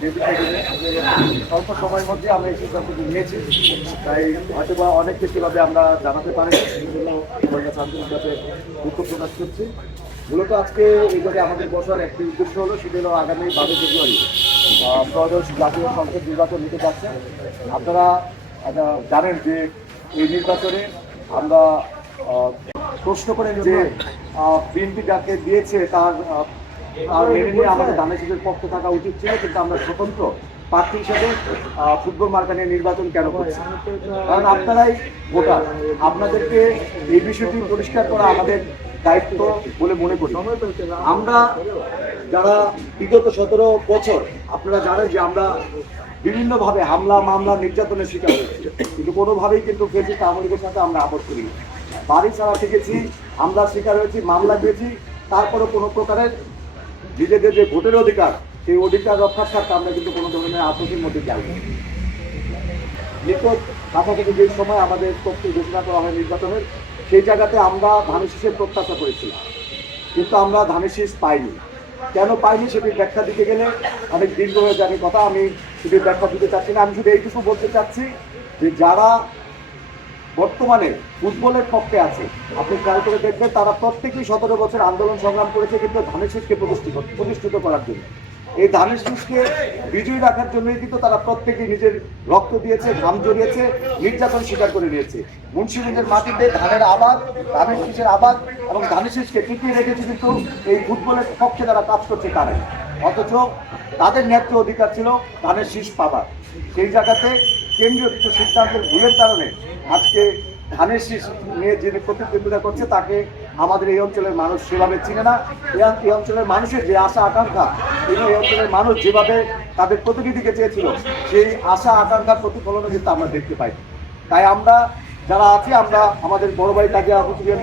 যে বিষয়গুলো স্বল্প সময়ের মধ্যে আমরা এই সিদ্ধান্তটি নিয়েছি, তাই হয়তো বা অনেক ক্ষেত্রেভাবে আমরা জানাতে পারি, এই জন্য আমার কাছে আন্তরিক কাছে দুঃখ প্রকাশ করছি। মূলত আজকে এই জায়গায় আমাদের বসার একটি উদ্দেশ্য হলো, সেটা হলো আগামী 12 ফেব্রুয়ারি ত্রয়োদশ জাতীয় সংসদ নির্বাচন নিতে যাচ্ছে। আপনারা জানেন যে এই নির্বাচনে আমরা প্রশ্ন করেন যে বিএনপি যাকে দিয়েছে তার মেনে নিয়ে আমাদের দানেশীদের পক্ষে থাকা উচিত ছিল, কিন্তু আমরা স্বতন্ত্র প্রার্থী হিসেবে ফুটবল মার্কা নিয়ে নির্বাচন কেন করছি? কারণ আপনারাই ভোটার, আপনাদেরকে এই বিষয়টি পরিষ্কার করা আমাদের দায়িত্ব বলে মনে করি। আমরা যারা বিগত 17 বছর, আপনারা জানেন যে আমরা বিভিন্নভাবে হামলা মামলা নির্যাতনের শিকার হয়েছি, কিন্তু কোনোভাবেই কিন্তু ফেসিস্ট আওয়ামী লীগের সাথে আমরা আপত্তি করি। বাড়ি ছাড়া শিখেছি, হামলার শিকার হয়েছি, মামলা দিয়েছি, তারপরও কোনো প্রকারের নিজেদের যে ভোটের অধিকার, সেই অধিকার রক্ষার স্বার্থে আমরা কিন্তু কোনো ধরনের আপত্তির মধ্যে যাই। নিকট কাছাকাছি যে সময় আমাদের তথ্য ঘোষণা করা হয় নির্বাচনের, সেই জায়গাতে আমরা ধানের শীষের প্রত্যাশা করেছি, কিন্তু আমরা ধানের শীষ পাইনি। কেন পাইনি সেটির ব্যাখ্যা দিতে গেলে অনেক দীর্ঘ হয়ে যাবে কথা, আমি সেটির ব্যাখ্যা দিতে চাচ্ছি না। আমি শুধু এইটুকু বলতে চাচ্ছি যে যারা বর্তমানে ফুটবলের পক্ষে আছে, আপনি খেয়াল করে দেখবেন তারা প্রত্যেকেই 17 বছর আন্দোলন সংগ্রাম করেছে কিন্তু ধানের শীষকে প্রতিষ্ঠিত করার জন্য। এই ধানের শীষকে বিজয়ী রাখার জন্যই কিন্তু তারা প্রত্যেকেই নিজের রক্ত দিয়েছে, ঘাম জড়িয়েছে, নির্যাতন স্বীকার করে নিয়েছে। মুন্সিগঞ্জের মাটিতে ধানের আবাদ, ধানের শীষের আবাদ এবং ধানের শীষকে টিকিয়ে রেখেছে কিন্তু এই ফুটবলের পক্ষে যারা কাজ করছে তারাই। অথচ তাদের ন্যায্য অধিকার ছিল ধানের শীষ পাবার। সেই জায়গাতে কেন্দ্রীয় কিছু সিদ্ধান্তের ভুলের কারণে আজকে ধানের শীষ নিয়ে যিনি প্রতিদ্বন্দ্বিতা করছে তাকে আমাদের এই অঞ্চলের মানুষ সেভাবে চিনে না। এই অঞ্চলের মানুষের যে আশা আকাঙ্ক্ষা, এই অঞ্চলের মানুষ যেভাবে তাদের প্রতিনিধিকে চেয়েছিল, সেই আশা আকাঙ্ক্ষার প্রতিফলনও কিন্তু আমরা দেখতে পাই। তাই আমরা যারা আছি, আমরা আমাদের বড় ভাই তাকে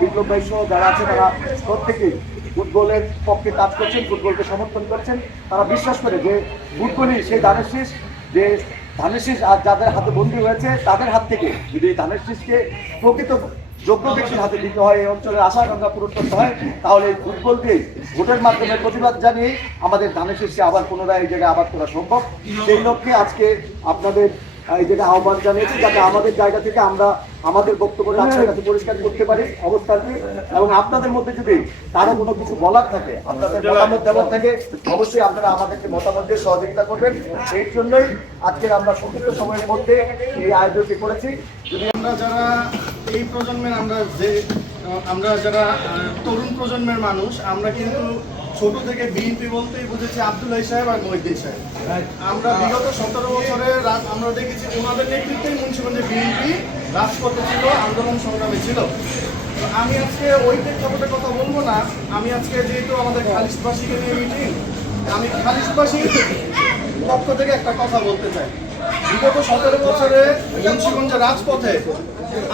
বিপ্লব ভাই সহ যারা আছে, তারা প্রত্যেকেই ফুটবলের পক্ষে কাজ করছেন, ফুটবলকে সমর্থন করছেন। তারা বিশ্বাস করে যে ফুটবলই সেই ধানের শীষ, যে ধানের শীষ আর যাদের হাতে বন্দী হয়েছে তাদের হাত থেকে যদি ধানের শীষকে প্রকৃত যোগ্য ব্যক্তির হাতে দিতে হয়, এই অঞ্চলের আশা আকাঙ্ক্ষা পূরণ করতে হয়, তাহলে এই ফুটবল দিয়ে ভোটের মাধ্যমে প্রতিবাদ জানিয়ে আমাদের ধানের শীষকে আবার পুনরায় এই জায়গায় আবাদ করা সম্ভব। সেই লক্ষ্যে আজকে আপনাদের এই জায়গায় আহ্বান জানিয়েছি, যাতে আমাদের জায়গা থেকে আমরা আমাদের বক্তব্যটা আপনাদের কাছে পরিষ্কার করতে পারি অবস্থানটি, এবং আপনাদের মধ্যে যদি কারো কোনো কিছু বলার থাকে, আপনাদের মতামত দেওয়ার থাকে, অবশ্যই আপনারা আমাদেরকে মতামত দিয়ে সহযোগিতা করবেন। এই জন্যই আজকে আমরা সংক্ষিপ্ত সময়ের মধ্যে এই আয়োজনটি করেছি। যদি আমরা যারা এই প্রজন্মের, আমরা যারা তরুণ প্রজন্মের মানুষ, আমরা কিন্তু ছোট থেকে বিএনপি বলতেই বুঝেছি আব্দুল্লাহ সাহেব আর মহিউদ্দিন সাহেব। আমরা বিগত 17 বছরে আমরা দেখেছি ওনাদের নেতৃত্বেই মুন্সিগঞ্জে বিএনপি রাজপথে ছিল, আন্দোলন সংগ্রামে ছিল। আমি আজকে ওই প্রেক্ষাপটের কথা বলবো না। আমি আজকে যেহেতু আমাদের খালিশবাসীকে নিয়ে মিটিং, আমি খালিশবাসীর পক্ষ থেকে একটা কথা বলতে চাই। বিগত 17 বছরে মুন্সিগঞ্জের রাজপথে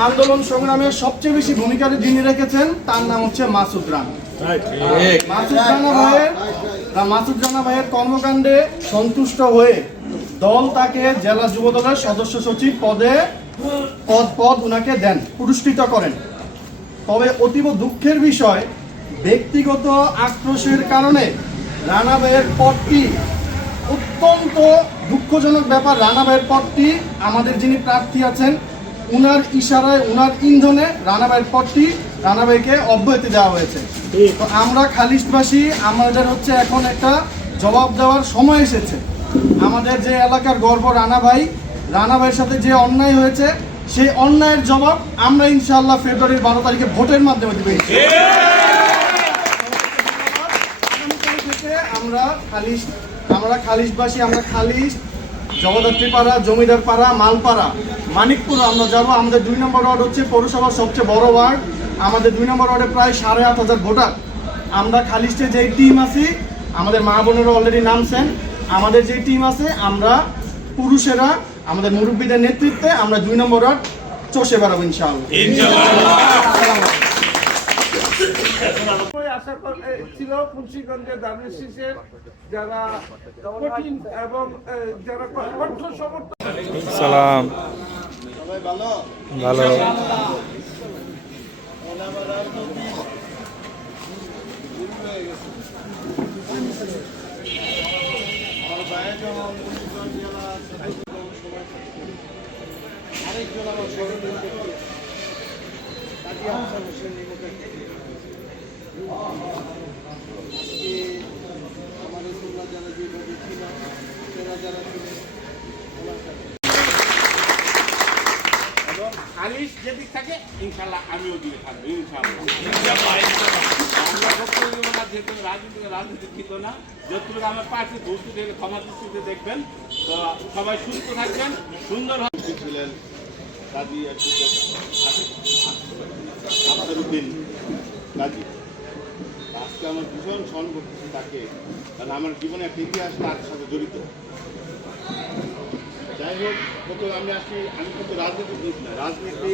আন্দোলন সংগ্রামে সবচেয়ে বেশি ভূমিকা যিনি রেখেছেন তার নাম হচ্ছে মাসুদ রানা। মাসুদ রানা ভাইয়ের কর্মকাণ্ডে সন্তুষ্ট হয়ে দল তাকে জেলা যুব দলের সদস্য সচিব পদ উনাকে দেন, পুরস্কৃত করেন। তবে অতীব দুঃখের বিষয়, ব্যক্তিগত আক্রোশের কারণে রানা ভাইয়ের পদটি, অত্যন্ত দুঃখজনক ব্যাপার, রানা ভাইয়ের পদটি আমাদের যিনি প্রার্থী আছেন উনার ইশারায়, উনার ইন্ধনে রানা ভাইয়ের পদটি রানা ভাইকে অব্যাহতি দেওয়া হয়েছে। তো আমরা খালিশবাসী, আমাদের হচ্ছে এখন একটা জবাব দেওয়ার সময় এসেছে। আমাদের যে এলাকার গর্ব রানা ভাইয়ের সাথে যে অন্যায় হয়েছে, সেই অন্যায়ের জবাব আমরা ইনশাআল্লাহ ফেব্রুয়ারির 12 তারিখে ভোটের মাধ্যমে দেব। আমরা খালিশবাসী, আমরা খালিশ, জগদ্ধাত্রীপাড়া, জমিদারপাড়া, মালপাড়া, মানিকপুর আমরা যাবো। আমাদের 2 নম্বর ওয়ার্ড হচ্ছে পৌরসভার সবচেয়ে বড় ওয়ার্ড। আমাদের 2 নম্বর ওয়ার্ডে প্রায় 8,500 ভোটার। আমরা খালিশে যেই টিম আছি, আমাদের মা বোনেরা অলরেডি নামছেন, আমাদের যে টিম আছে, আমরা পুরুষেরা আমাদের মুরব্বীদের নেতৃত্বে আমরা 2 নম্বর ওয়ার্ড চষে বেড়াবো ইনশাআল্লাহ। আশা ছিল মুন্সিগঞ্জের ধানের শীষের যারা কঠিন এবং যারা কণ্ঠ সমর্থন। সালাম, ভালো আরেকজন আমার সহযোগী কাজী আহসান হোসেন আজকে আমাদের তোমরা যারা যেভাবে ছিল তোরা যারা ছিলেন ওনার সাথে এবং খালিশ যেদিক থাকে ইনশাল্লাহ আমিও দিয়ে থাকবো ইনশাল্লাহ। আমরা বক্তব্য দেবো না, যেহেতু রাজনীতি ছিল না, যতটুকু আমার পাশে ধরতে দেখলে ক্ষমা দৃষ্টিতে দেখবেন। তো সবাই সুস্থ থাকবেন, সুন্দর ছিলেন কাজী আখতারউদ্দিন কাজী। আজকে আমার ভীষণ স্মরণ করতেছি তাকে, কারণ আমার জীবনে একটা ইতিহাস তার সাথে জড়িত। যাই হোক, কত আমি কিন্তু রাজনীতিবিদ না, রাজনীতি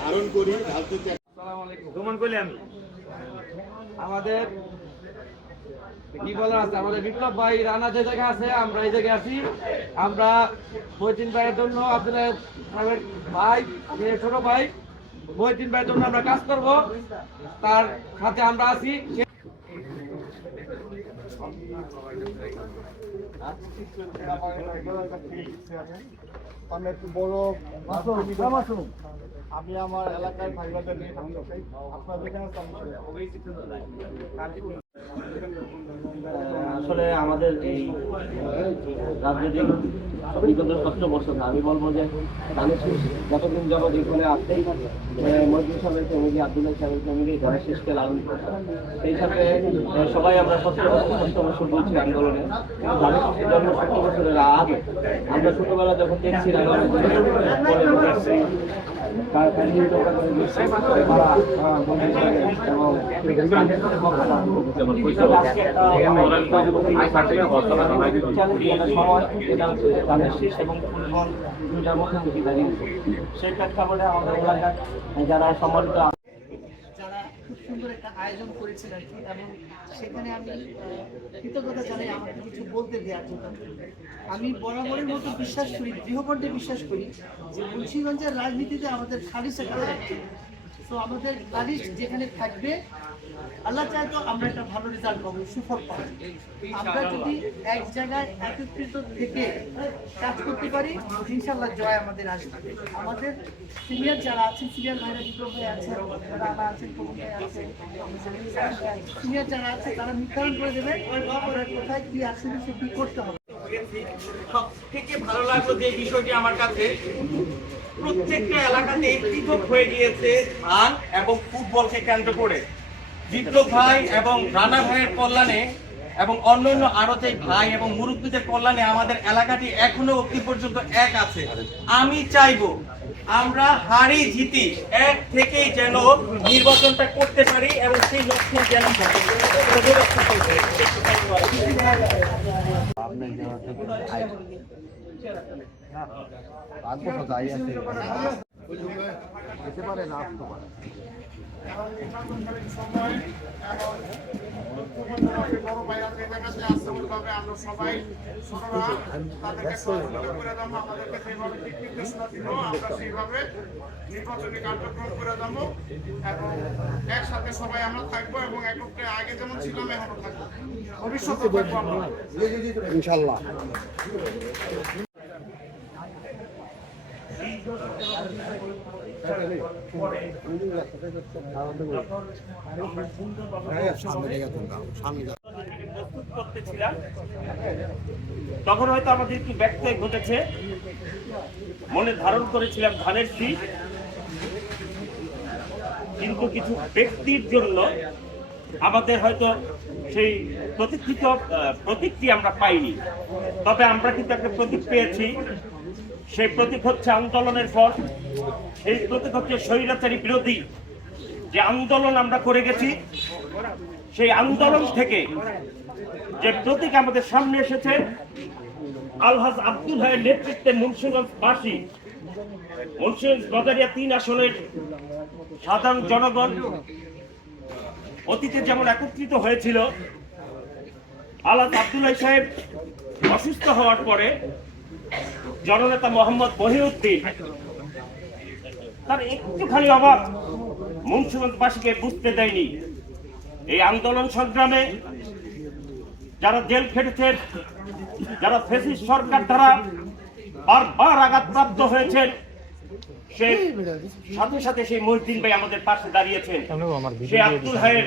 ধারণ করি, রাজনীতি। ভ্রমণ করলে আমি আমাদের কি বলার আছে, আমাদের বিপ্লব ভাই রানা যে জায়গায় আছে আমরা এই জায়গায় আছি। আমরা মহিউদ্দিন ভাইয়ের জন্য, আপনাদের ভাই ছোট ভাই মহিউদ্দিন ভাইয়ের জন্য আমরা কাজ করব, তার সাথে আমরা আছি। আমি একটু বড় আমি আমার এলাকার ভাইবাদের নিয়ে আপনার যেখানে আসলে আমাদের এই রাজনৈতিক বিগত 17 বছর আমি বলবো যে ধানের শীষ যতদিন যাবৎ এখানে আসতেই মজলিস সাহেবের ফ্যামিলি, আব্দুল্লাহ সাহেবের ফ্যামিলি ধানের শীষকে লালন করছে। সেই সাথে সবাই আমরা 17 বছর বলছি আন্দোলনে, ধানের শীষের জন্ম 17 বছরের আগে। আমরা ছোটবেলা যখন দেখছিলাম সেই প্রেক্ষাপটে আমাদের এলাকার যারা সম্মানিত যারা খুব সুন্দর একটা আয়োজন করেছিল আর কি, এবং সেখানে আমি কৃতজ্ঞতা জানাই আমাকে কিছু বলতে দেওয়ার জন্য। আমি বরাবরের মতো বিশ্বাস করি, দৃঢ়কণ্ঠে বিশ্বাস করি যে মুন্সিগঞ্জের রাজনীতিতে আমাদের খালিশ একটা থাকবে। তো আমাদের খালিশ যেখানে থাকবে, আল্লাহ চায় তো আমরা একটা ভালো রেজাল্ট পাবো, সুফল পাবো। আমরা যদি এক জায়গায় একত্রিত থেকে কাজ করতে পারি, ইনশাল্লাহ জয় আমাদের আসবে। আমাদের সিনিয়র যারা আছেন, সিনিয়র ভাইরা বিপ্লব ভাই আছেন, রানা আছেন, পবন ভাই আছেন, সিনিয়র যারা আছে তারা নির্ধারণ করে দেবে আমরা কোথায় কি আসলে সে কি করতে হবে। সব থেকে ভালো লাগলো যে বিষয়টি আমার কাছে, প্রত্যেকটা এলাকাতে পৃথক হয়ে গিয়েছে ধান এবং ফুটবলকে কেন্দ্র করে। বিপ্লব ভাই এবং রানা ভাইয়ের কল্যাণে এবং অন্যান্য আরো যে ভাই এবং মুরব্বীদের কল্যাণে আমাদের এলাকাটি এখনো অবধি পর্যন্ত এক আছে। আমি চাইবো আমরা হারি জিতি এক থেকেই যেন নির্বাচনটা করতে পারি এবং সেই লক্ষ্যে যেন বড় ভাইরা যে জায়গাতে আছে ওইভাবে আমরা সবাই ছোটরা তাদেরকে সহযোগিতা করে দেবো, আমাদেরকে সেইভাবে দিক নির্দেশনা দিল, আমরা সেইভাবে নির্বাচনী কার্যক্রম করে দেবো এবং একসাথে সবাই আমরা থাকবো এবং একত্রে আগে যেমন ছিলাম এখনো থাকবো, ভবিষ্যতে থাকবো আমরা ইনশাল্লাহ। তখন হয়তো আমাদের একটু ব্যত্যয় ঘটেছে, মনে ধারণ করেছিলাম ধানের শীষ, কিন্তু কিছু ব্যক্তির জন্য আমাদের হয়তো সেই প্রতীকটি আমরা পাইনি। তবে আমরা কিন্তু একটা প্রতীক পেয়েছি, সেই প্রতীক হচ্ছে আন্দোলনের ফল, সেই প্রতীক হচ্ছে স্বৈরাচারী বিরোধী যে আন্দোলন আমরা করে গেছি। সেই আন্দোলন থেকে যে প্রতীক আমাদের সামনে এসেছে, আলহাজ আব্দুল হাইয়ের নেতৃত্বে মুন্সিগঞ্জবাসী, মুন্সিগঞ্জ গজারিয়া 3 আসনের সাধারণ জনগণ অতীতে যেমন একত্রিত হয়েছিল, আলহাজ আব্দুল্লাহ সাহেব অসুস্থ হওয়ার পরে জননেতা মোহাম্মদ মহিউদ্দিন তার একটুখানি অভাব মুন্সিগঞ্জবাসীকে বুঝতে দেয়নি। এই আন্দোলন সংগ্রামে যারা জেল খেটেছেন, যারা ফ্যাসিস্ট সরকার দ্বারা বারবার আঘাতপ্রাপ্ত হয়েছেন, সেই সাথে সাথে সেই মহিউদ্দিন ভাই আমাদের পাশে দাঁড়িয়েছেন। সেই আব্দুল হাইয়ের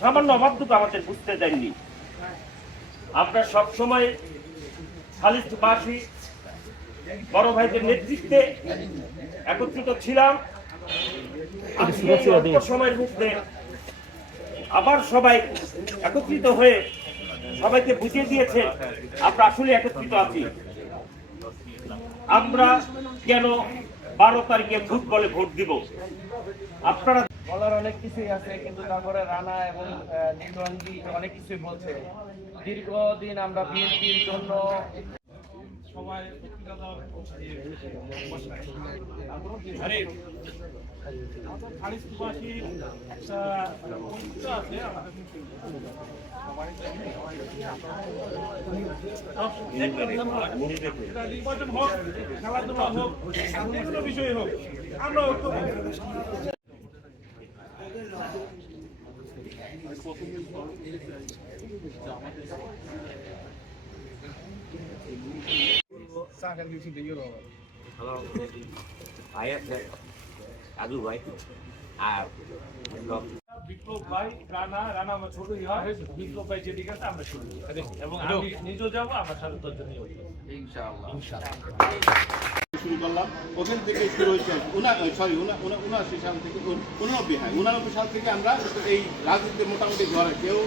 সামান্য অভাবটুকু আমাদের বুঝতে দেননি। আমরা সবসময় খালিশবাসী বড় ভাইদের নেতৃত্বে একত্রিত ছিলাম। আজকে এই অল্প সময়ের মধ্যে আবার সবাই একত্রিত হয়ে সবাইকে বুঝিয়ে দিয়েছে আমরা আসলে একত্রিত আছি। আমরা কেন 12 তারিখে ফুটবলে ভোট দিব? আপনারা বলার অনেক কিছুই আছে, কিন্তু তারপরে রানা এবং নির্বাণী অনেক কিছুই বলছে। দীর্ঘদিন আমরা বিএনপির জন্য নির্বাচন হোক, খেলাধুলা হোক, যে কোনো বিষয় হোক, আমরা বিপ্লব ভাই, রানা আমার ছোট হয়, বিপ্লব ভাই যেদিকে আছে আমরা শুনি এবং আমি নিজেও যাবো, আমার সাথে তোর জন্য শুরু করলাম, ওখান থেকে শুরু হয়েছে 79 সাল থেকে 89 সাল থেকে আমরা এই রাজনীতিতে মোটামুটি ঘরে কেউ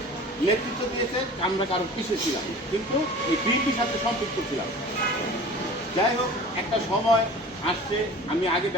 নেতৃত্ব দিয়েছে, আমরা কারো পিছিয়ে ছিলাম, কিন্তু এই বিএনপির সাথে সম্পৃক্ত ছিলাম। যাই হোক, একটা সময় আসছে, আমি আগে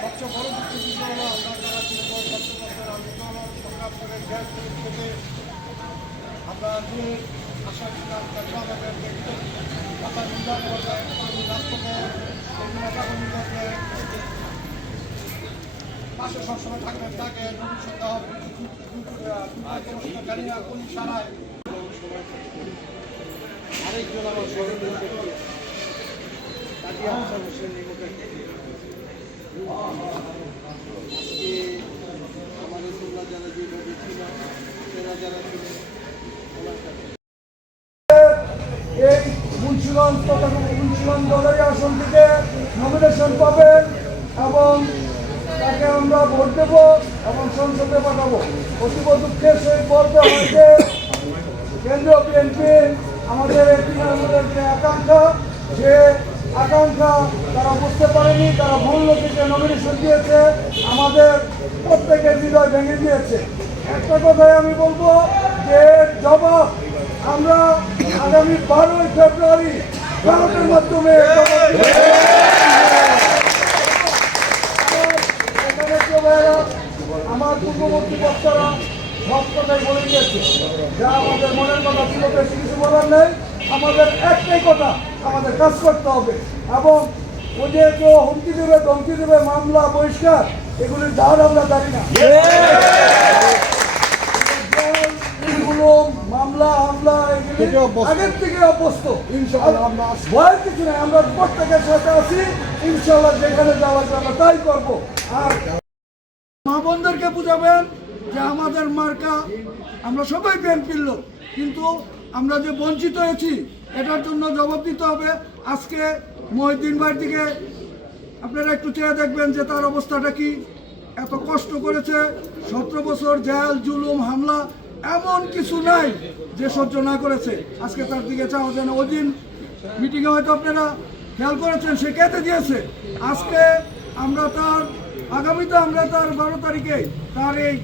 সবচেয়ে বড় দুঃখ হলো আমরা যারা 3 বছর আন্দোলন সংগ্রাম করে গ্যাস থেকে আমরা যে আশা ছিলাম তাকে আমাদের কথা নির্ধারণ করবে রাষ্ট্রকে পাশে সবসময় থাকবেন, তাকে ভবিষ্যৎ জানি না কোন সারায় আরেকজন আমার স্মরণীয় ব্যক্তি তাকে হাসান হোসেন আজকে আমাদের তোমরা যারা যেভাবে ছিল সেরা যারা ছিল এই মুন্সিগঞ্জ তথা মুন্সিগঞ্জ দলের আসন থেকে নমিনেশন পাবেন এবং তাকে আমরা ভোট দেব এবং সংসদে পাঠাবো। অতীব দুঃখের সেই বলতে হয় যে কেন্দ্রীয় বিএনপি আমাদের আমাদের যে আকাঙ্ক্ষা, সে আকাঙ্ক্ষা তারা বুঝতে পারেনি, তারা ভুল লোককে নমিনেশন দিয়েছে, আমাদের প্রত্যেকের হৃদয় ভেঙে দিয়েছে। একটা কথাই আমি বলবো যে জবাব আমরা আগামী 12ই ফেব্রুয়ারি ব্যালটের মাধ্যমে আমার পূর্ববর্তী বক্তারা সব কথাই বলে গিয়েছে, যা আমাদের মনের কথা ছিল, বেশি কিছু বলার নেই। আমাদের একটাই কথা, আমাদের কাজ করতে হবে এবং ওই যে কেউ হুমকি দেবে, ধমকি দেবে, মামলা বহিষ্কার, এগুলির ধার আমরা জানি না। এগুলো মামলা হামলা এগুলি আগের থেকে অভ্যস্ত, ইনশাআল্লাহ ভয়ের কিছু নেই। আমরা প্রত্যেকের সাথে আছি, ইনশাআল্লাহ যেখানে যাওয়া যাবে আমরা তাই করবো। আর মা বোনদেরকে বুঝাবেন যে আমাদের মার্কা, আমরা সবাই বিএনপির লোক, কিন্তু আমরা যে বঞ্চিত হয়েছি এটার জন্য জবাব দিতে হবে। আজকে মহিউদ্দিন ভাইয়ের দিকে আপনারা একটু চেয়ে দেখবেন যে তার অবস্থাটা কি। এত কষ্ট করেছে, 17 বছর জেল, জুলুম, হামলা, এমন কিছু নাই যে সহ্য না করেছে। আজকে তার দিকে চাওয়া যায় না। ওই দিন মিটিংয়ে হয়তো আপনারা খেয়াল করেছেন, সে কেঁদে দিয়েছে। আজকে আমরা তার আগামীতে আমরা তার 12 তারিখে তার এই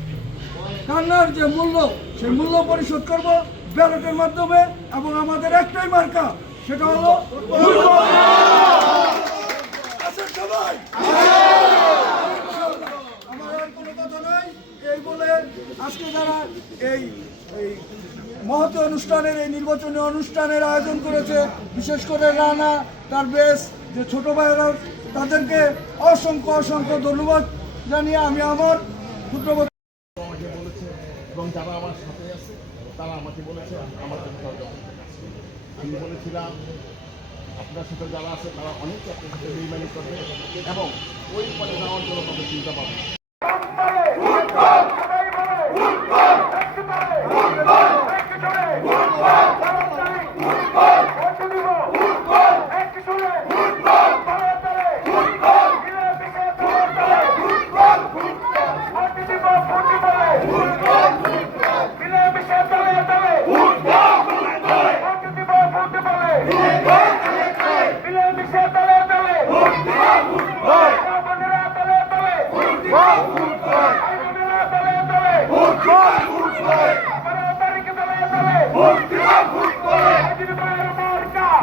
কান্নার যে মূল্য, সেই মূল্য পরিশোধ করব ব্যালটের মাধ্যমে এবং আমাদের একটাই মার্কা, সেটা হলো আমার আর কোনো কথা নাই। এই বলে আজকে যারা এই মহৎ অনুষ্ঠানের, এই নির্বাচনী অনুষ্ঠানের আয়োজন করেছে, বিশেষ করে রানা, তার বেশ যে ছোট ভাইয়েরা, তাদেরকে অসংখ্য অসংখ্য ধন্যবাদ জানিয়ে আমি আমার ক্ষুদ্র এবং যারা আমার জন্য তারা যথেষ্ট। আমি বলেছিলাম আপনার সাথে যারা আছে তারা অনেকে আপনার সাথে বেইমানি করবে এবং ওই পরে যাওয়ার জন্য তাদের চিন্তা পাবে।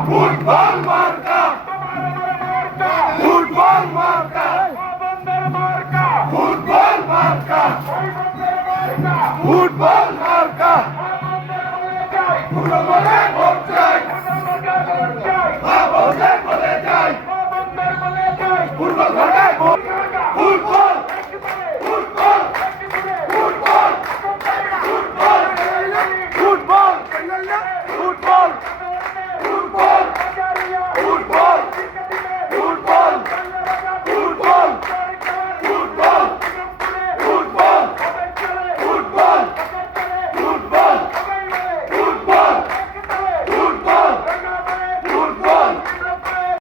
ফুটবল মার্কা